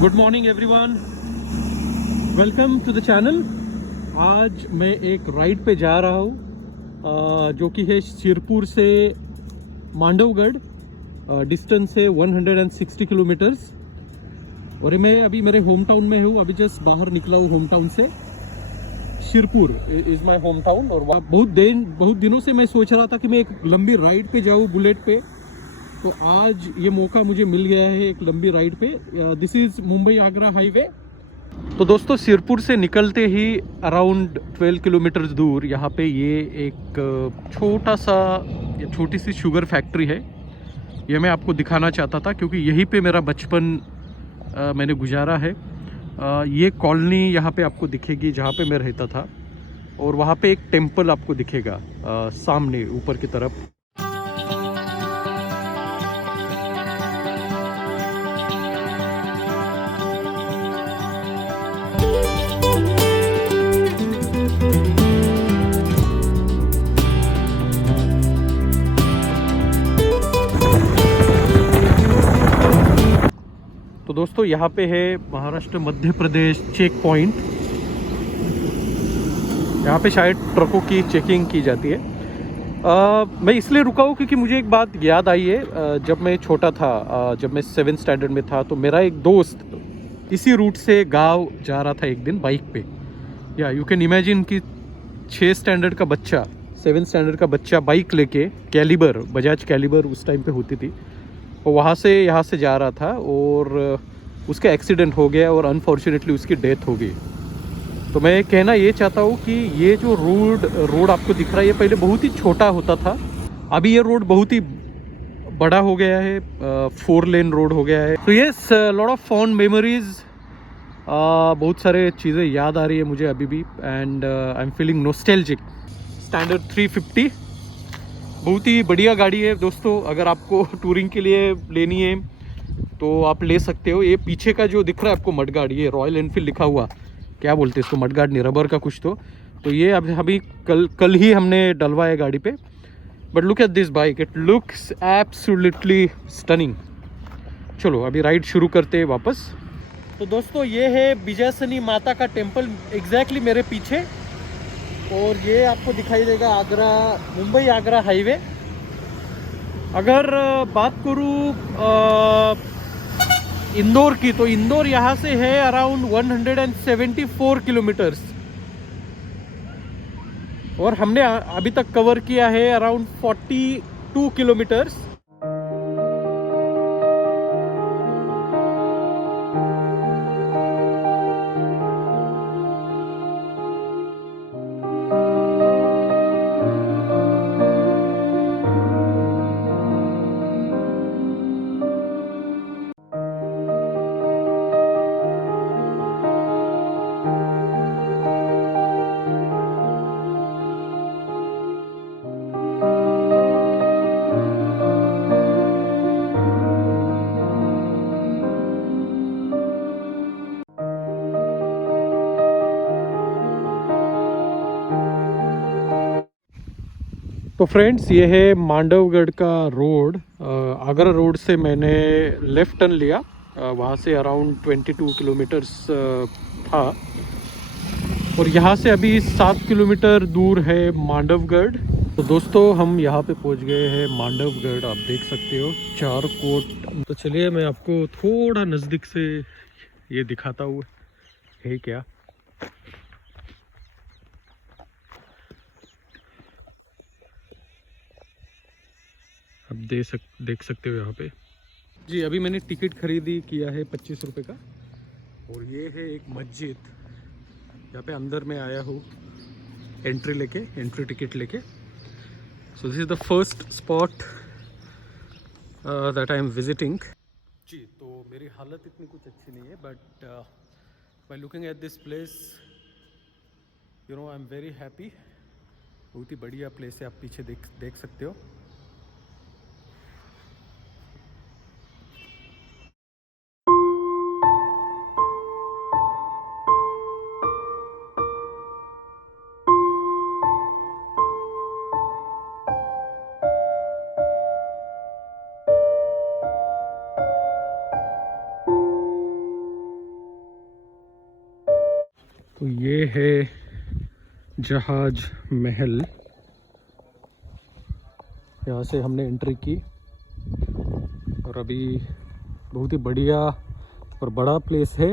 Good morning everyone, welcome to the channel. आज मैं एक राइड पे जा रहा हूँ जो कि है शिरपुर से मांडवगढ़। डिस्टेंस है 160 किलोमीटर्स और मैं अभी मेरे होम टाउन में हूँ। अभी जस्ट बाहर निकला हूँ होम टाउन से। Shirpur is my home town और वहाँ बहुत दिनों से मैं सोच रहा था कि मैं एक लंबी राइड पे जाऊँ बुलेट पे। तो आज ये मौका मुझे मिल गया है एक लंबी राइड पे। This is Mumbai Agra highway. तो दोस्तों, शिरपुर से निकलते ही अराउंड 12 किलोमीटर दूर यहाँ पे ये एक छोटी सी शुगर फैक्ट्री है। ये मैं आपको दिखाना चाहता था क्योंकि यहीं पे मेरा बचपन मैंने गुजारा है। ये कॉलोनी यहाँ पे आपको दिखेगी जहाँ पे मैं रहता था और वहाँ पे एक टेम्पल आपको दिखेगा सामने ऊपर की तरफ। तो दोस्तों, यहाँ पे है महाराष्ट्र मध्य प्रदेश चेक पॉइंट। यहाँ पे शायद ट्रकों की चेकिंग की जाती है। मैं इसलिए रुका हूँ क्योंकि मुझे एक बात याद आई है। जब मैं छोटा था, जब मैं 7th स्टैंडर्ड में था, तो मेरा एक दोस्त इसी रूट से गांव जा रहा था एक दिन बाइक पे। या यू कैन इमेजिन कि 6 स्टैंडर्ड का बच्चा, 7th स्टैंडर्ड का बच्चा बाइक लेके, कैलिबर, बजाज कैलिबर उस टाइम पे होती थी, वो वहाँ से यहाँ से जा रहा था और उसका एक्सीडेंट हो गया और अनफॉर्चुनेटली उसकी डेथ हो गई। तो मैं कहना ये चाहता हूँ कि ये जो रोड आपको दिख रहा है, ये पहले बहुत ही छोटा होता था। अभी ये रोड बहुत ही बड़ा हो गया है, 4 लेन रोड हो गया है। तो yes, lot of fond memories, बहुत सारे चीज़ें याद आ रही है मुझे अभी भी। And I am feeling nostalgic. Standard 350 बहुत ही बढ़िया गाड़ी है दोस्तों। अगर आपको टूरिंग के लिए लेनी है तो आप ले सकते हो। ये पीछे का जो दिख रहा है आपको मडगार्ड, ये रॉयल एनफील्ड लिखा हुआ, क्या बोलते हैं इसको, मडगार्ड नहीं, रबर का कुछ। तो ये अभी कल ही हमने डलवाया गाड़ी पे। But look at this bike, it looks absolutely stunning. चलो अभी राइड शुरू करते हैं वापस। तो दोस्तों, ये है बिजासनी माता का टेम्पल एग्जैक्टली मेरे पीछे। और ये आपको दिखाई देगा मुंबई आगरा हाईवे। अगर बात करूँ इंदौर की, तो इंदौर यहाँ से है अराउंड 174 किलोमीटर्स और हमने अभी तक कवर किया है अराउंड 42 किलोमीटर्स। तो फ्रेंड्स, ये है मांडवगढ़ का रोड। आगरा रोड से मैंने लेफ्ट टर्न लिया। वहाँ से अराउंड 22 किलोमीटर्स था और यहाँ से अभी 7 किलोमीटर दूर है मांडवगढ़। तो दोस्तों, हम यहाँ पे पहुँच गए हैं मांडवगढ़। आप देख सकते हो चारकोट। तो चलिए मैं आपको थोड़ा नज़दीक से ये दिखाता हूँ है क्या। आप देख सकते हो यहाँ पे। जी, अभी मैंने टिकट खरीदी किया है 25 रुपये का। और ये है एक मस्जिद, यहाँ पे अंदर में आया हूँ एंट्री टिकट लेके। So this is the first spot that I am visiting. जी, तो मेरी हालत इतनी कुछ अच्छी नहीं है, but by looking at this place, you know, I am very happy. बहुत ही बढ़िया प्लेस है, आप पीछे देख सकते हो। तो ये है जहाज महल। यहाँ से हमने एंट्री की और अभी बहुत ही बढ़िया और बड़ा प्लेस है।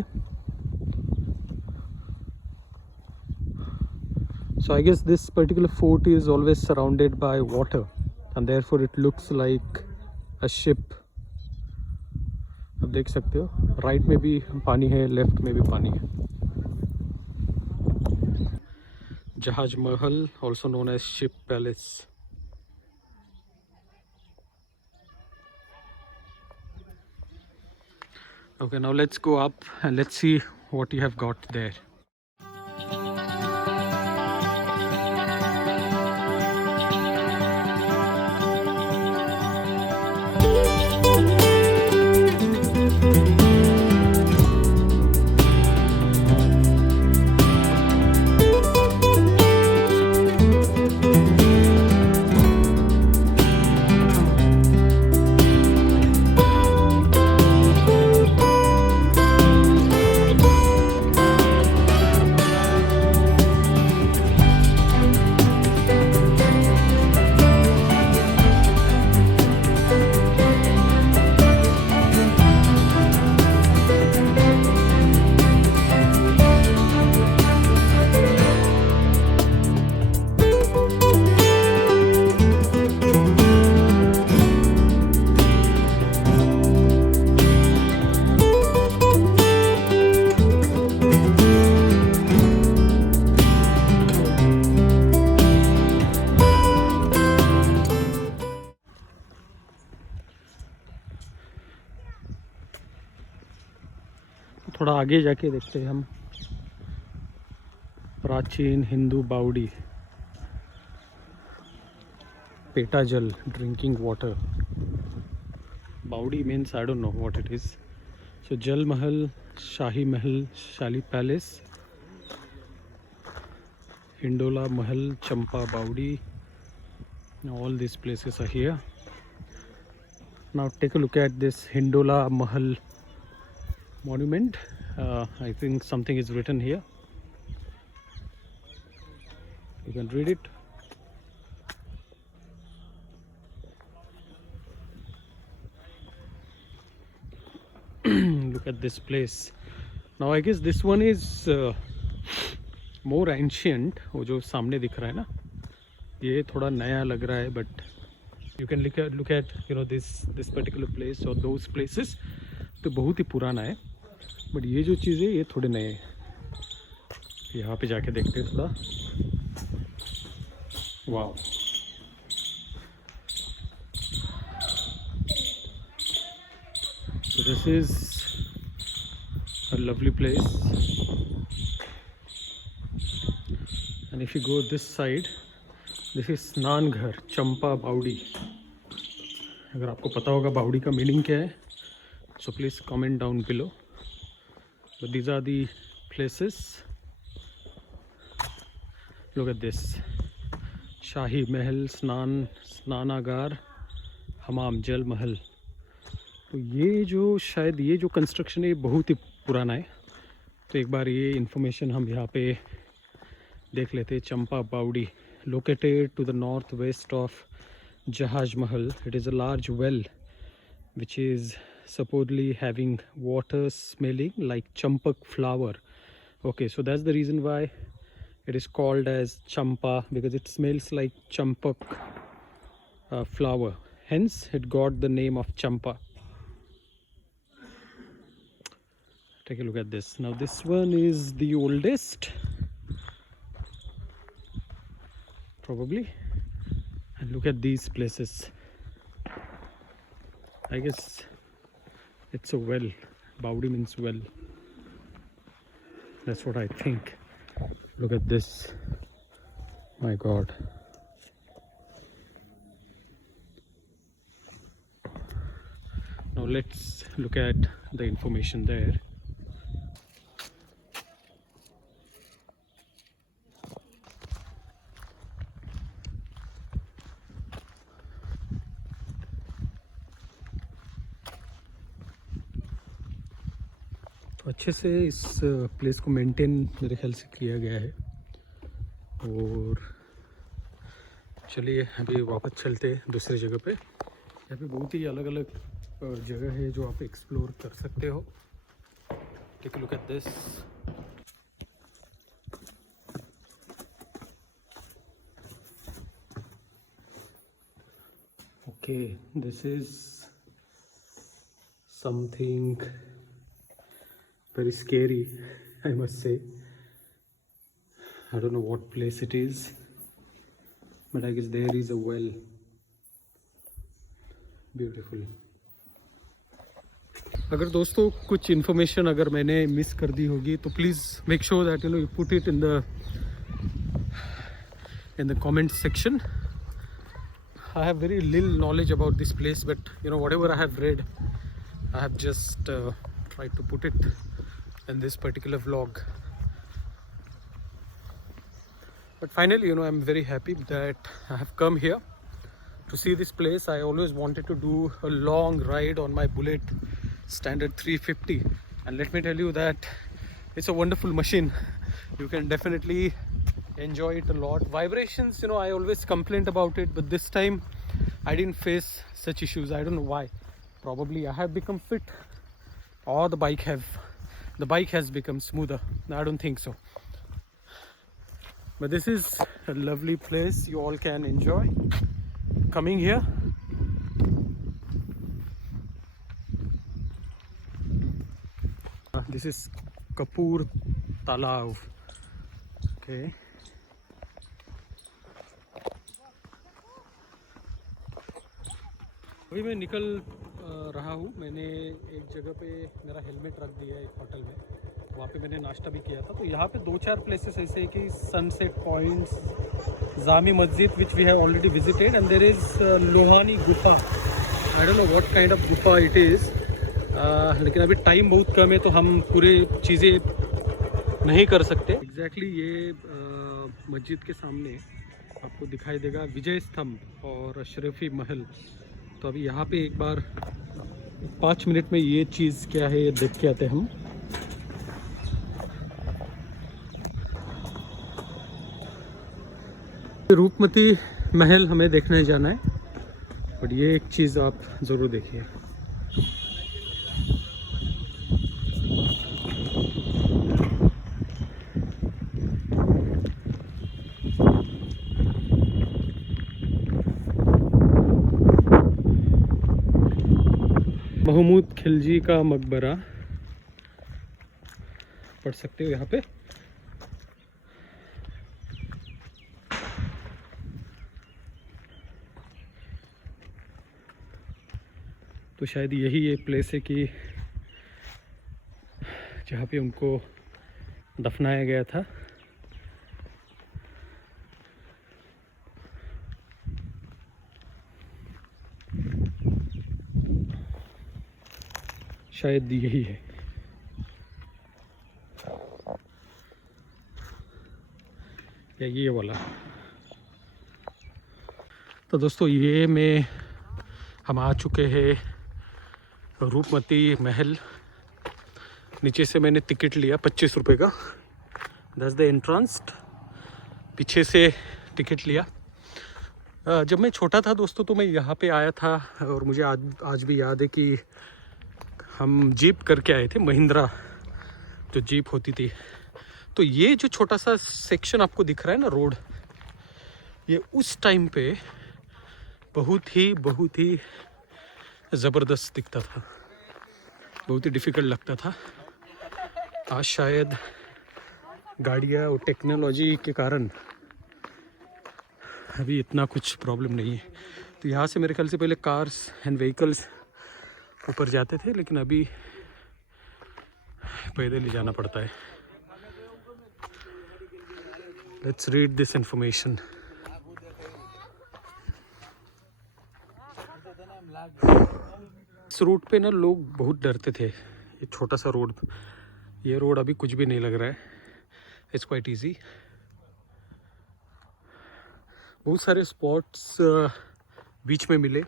So I guess this particular fort is always surrounded by water and therefore it looks like a ship. आप देख सकते हो राइट में भी पानी है, लेफ्ट में भी पानी है। जहाज महल, also known as Ship Palace. Okay, now let's go up and let's see what you have got there. थोड़ा आगे जाके देखते हैं हम। प्राचीन हिंदू बावड़ी, पेटा जल, ड्रिंकिंग वाटर। बावड़ी means I don't know what it is. So Jal Mahal, शाही महल, शाली पैलेस, हिंडोला महल, चंपा बावड़ी, all these places are here. Now take a look at this Hindola Mahal monument. I think something is written here. You can read it. Look at this place. Now I guess this one is more ancient. वो जो सामने दिख रहा है ना, ये थोड़ा नया लग रहा है, but you can look at you know this particular place or those places तो बहुत ही पुराना है, बट ये जो चीज़ है ये थोड़े नए हैं। यहाँ पे जाके देखते हैं थोड़ा। वाह, so this is a lovely place and if you go this side, this is स्नान घर चंपा बावड़ी। अगर आपको पता होगा बावड़ी का मीनिंग क्या है, so please comment down below. But these are the places. Look at this. शाही महल, स्नानागार, हमाम, जल महल। तो ये जो शायद ये जो कंस्ट्रक्शन है ये बहुत ही पुराना है। तो एक बार ये इन्फॉर्मेशन हम यहाँ पे देख लेते हैं। चंपा बावड़ी, located to the northwest of Jahaj Mahal. It is a large well which is supposedly having water smelling like champak flower. Okay, so that's the reason why it is called as champa, because it smells like champak flower, hence it got the name of champa. Take a look at this. Now this one is the oldest probably, and look at these places. I guess it's a well. Baudi means well. That's what I think. Look at this. My God. Now let's look at the information there. तो अच्छे से इस place को maintain मेरे ख्याल से किया गया है। और चलिए अभी वापस चलते हैं दूसरी जगह पे। यहाँ पे बहुत ही अलग अलग जगह है जो आप एक्सप्लोर कर सकते हो। Take a look at this. Okay, this is something very scary, I must say. I don't know what place it is, but I guess there is a well. Beautiful. अगर दोस्तों कुछ इन्फॉर्मेशन अगर मैंने miss कर दी होगी तो please make sure that you put it in the comment section. I have very little knowledge about this place, but whatever I have read, I have just tried to put it in this particular vlog. But finally, I'm very happy that I have come here to see this place. I always wanted to do a long ride on my Bullet Standard 350, and let me tell you that it's a wonderful machine. You can definitely enjoy it a lot. Vibrations, I always complained about it, but this time I didn't face such issues. I don't know why. Probably I have become fit, or the bike has become smoother. I don't think so. But this is a lovely place. You all can enjoy coming here. This is Kapoor Talab. Okay. अभी मैं निकल रहा हूँ। मैंने एक जगह पे मेरा हेलमेट रख दिया है एक होटल में, वहाँ पे मैंने नाश्ता भी किया था। तो यहाँ पे 2-4 प्लेसेस ऐसे हैं कि sunset points, Jami Masjid which we have already visited, and there is Lohani गुफा। I don't know what kind of गुफा इट इज़, लेकिन अभी टाइम बहुत कम है तो हम पूरे चीज़ें नहीं कर सकते। एग्जैक्टली ये मस्जिद के सामने आपको दिखाई देगा विजय स्तंभ और अशरफी महल। तो अभी यहाँ पे एक बार 5 मिनट में ये चीज़ क्या है ये देख के आते हैं हम। रूपमती महल हमें देखने जाना है, और ये एक चीज़ आप ज़रूर देखिए। महमूद खिलजी का मकबरा पढ़ सकते हो यहाँ पे। तो शायद यही ये प्लेस है कि जहाँ पे उनको दफनाया गया था। शायद यही है। या ये वाला। तो दोस्तों ये हम आ चुके हैं रूपमती महल। नीचे से मैंने टिकट लिया 25 रुपये का, दैट्स द एंट्रेंस। पीछे से टिकट लिया। जब मैं छोटा था दोस्तों तो मैं यहाँ पे आया था, और मुझे आज भी याद है कि हम जीप करके आए थे, महिंद्रा जो जीप होती थी। तो ये जो छोटा सा सेक्शन आपको दिख रहा है ना रोड, ये उस टाइम पे बहुत ही ज़बरदस्त दिखता था, बहुत ही डिफ़िकल्ट लगता था। आज शायद गाड़ियाँ और टेक्नोलॉजी के कारण अभी इतना कुछ प्रॉब्लम नहीं है। तो यहाँ से मेरे ख्याल से पहले कार्स एंड व्हीकल्स ऊपर जाते थे, लेकिन अभी पैदल ही जाना पड़ता है। Let's read this information. इस रोड पे ना लोग बहुत डरते थे। ये छोटा सा रोड, ये रोड अभी कुछ भी नहीं लग रहा है, इट्स क्वाइट इजी। बहुत सारे स्पॉट्स बीच में मिले,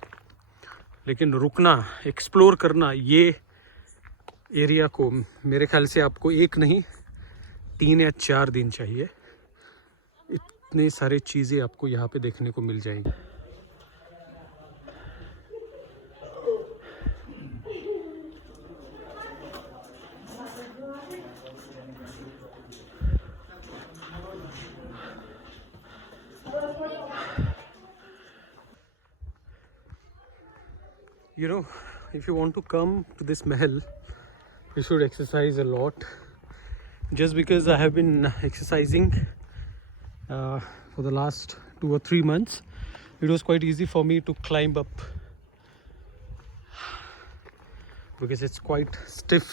लेकिन रुकना, एक्सप्लोर करना, ये एरिया को मेरे ख्याल से आपको 1 नहीं 3 या 4 दिन चाहिए, इतने सारे चीज़ें आपको यहाँ पे देखने को मिल जाएंगी। You know, if you want to come to this mahal, you should exercise a lot. Just because I have been exercising for the last 2 or 3 months, it was quite easy for me to climb up because it's quite stiff.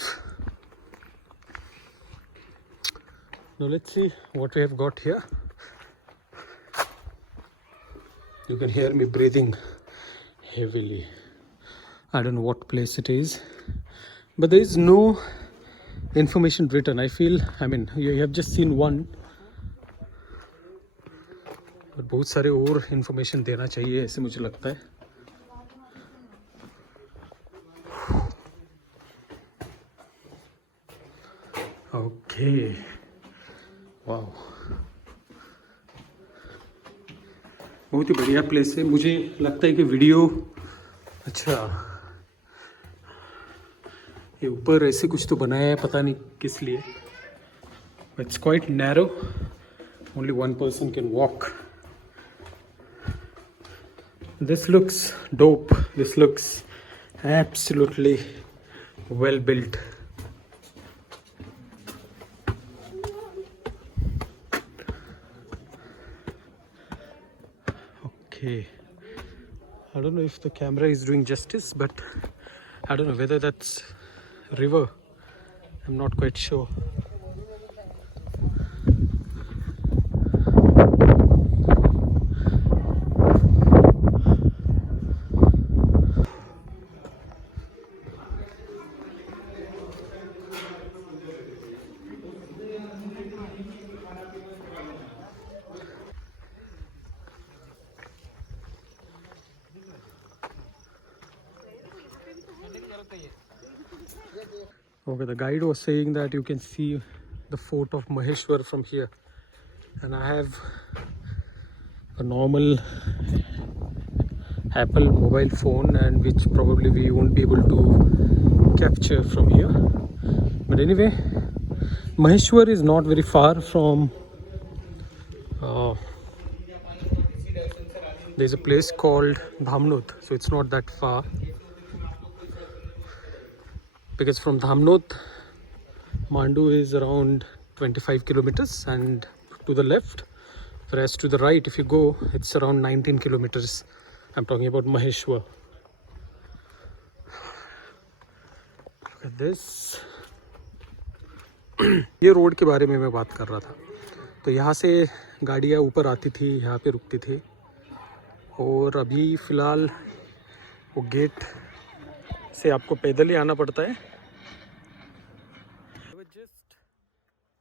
Now let's see what we have got here. You can hear me breathing heavily. I don't know what place it is, but there is no information written. I mean you have just seen one, but बहुत सारे और information देना चाहिए ऐसे मुझे लगता है. Okay, wow, बहुत ही बढ़िया प्लेस है. मुझे लगता है कि वीडियो अच्छा ये ऊपर ऐसे कुछ तो बनाया है, पता नहीं किस लिए. It's quite narrow, only 1 person can walk. This looks dope, this looks absolutely well built. Okay, I don't know if the camera is doing justice, but I don't know whether that's river. I'm not quite sure. Okay, the guide was saying that you can see the fort of Maheshwar from here, and I have a normal Apple mobile phone, and which probably we won't be able to capture from here. But anyway, Maheshwar is not very far from there's a place called Dhamnod, so it's not that far, because from Dhamnod Mandu is around 25 kilometers, and to the left, whereas to the right if you go it's around 19 kilometers. I'm talking about Maheshwar. Look at this. ये road के बारे में मैं बात कर रहा था. तो यहाँ से गाड़ियाँ ऊपर आती थी, यहाँ पे रुकती थी, और अभी फ़िलहाल वो गेट से आपको पैदल ही आना पड़ता है.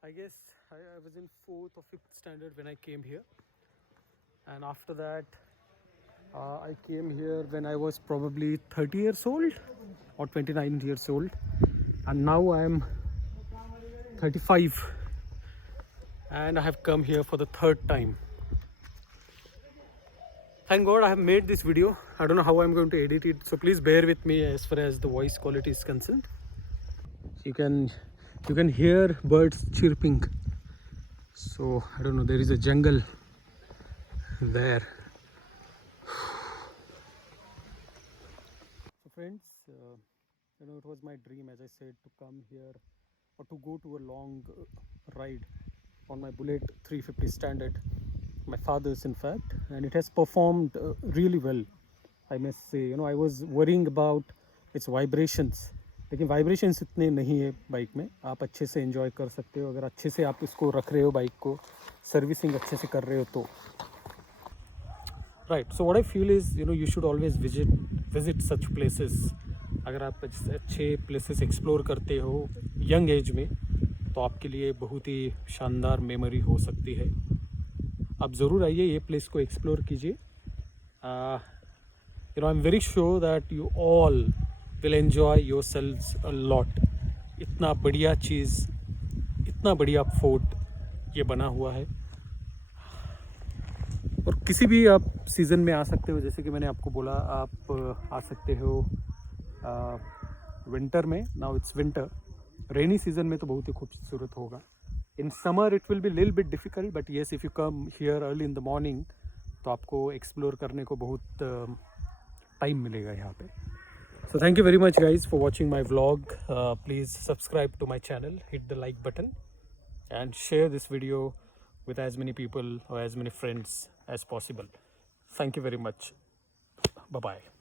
I guess I was in 4th or 5th standard when I came here, and after that I came here when I was probably 30 years old or 29 years old, and now I am 35 and I have come here for the 3rd time. Thank God I have made this video. I don't know how I'm going to edit it, so please bear with me as far as the voice quality is concerned. You can hear birds chirping. So I don't know, there is a jungle there. So friends, you know, it was my dream, as I said, to come here or to go to a long ride on my Bullet 350 Standard, my father's in fact, and it has performed really well, I must say. You know, I was worrying about its vibrations, लेकिन vibrations इतने नहीं है bike में. आप अच्छे से enjoy कर सकते हो अगर अच्छे से आप इसको रख रहे हो, बाइक को सर्विसिंग अच्छे से कर रहे हो तो. Right, so what I feel is, you know, you should always visit such places. अगर आप अच्छे प्लेसेस एक्सप्लोर करते हो यंग एज में, तो आपके लिए बहुत ही शानदार मेमोरी हो सकती है. आप ज़रूर आइए, ये प्लेस को एक्सप्लोर कीजिए. You know, I am very sure that you all will enjoy yourselves a lot इतना बढ़िया चीज़, इतना बढ़िया फोर्ट ये बना हुआ है। और किसी भी आप सीज़न में आ सकते हो, जैसे कि मैंने आपको बोला आप आ सकते हो विंटर में। Now it's winter, rainy season में तो बहुत ही खूबसूरत होगा। In summer it will be lil bit difficult, but yes if you come here early in the morning तो आपको एक्सप्लोर करने को बहुत टाइम मिलेगा यहाँ पे। So thank you very much guys for watching my vlog. Please subscribe to my channel, hit the like button and share this video with as many people or as many friends as possible. Thank you very much. Bye bye.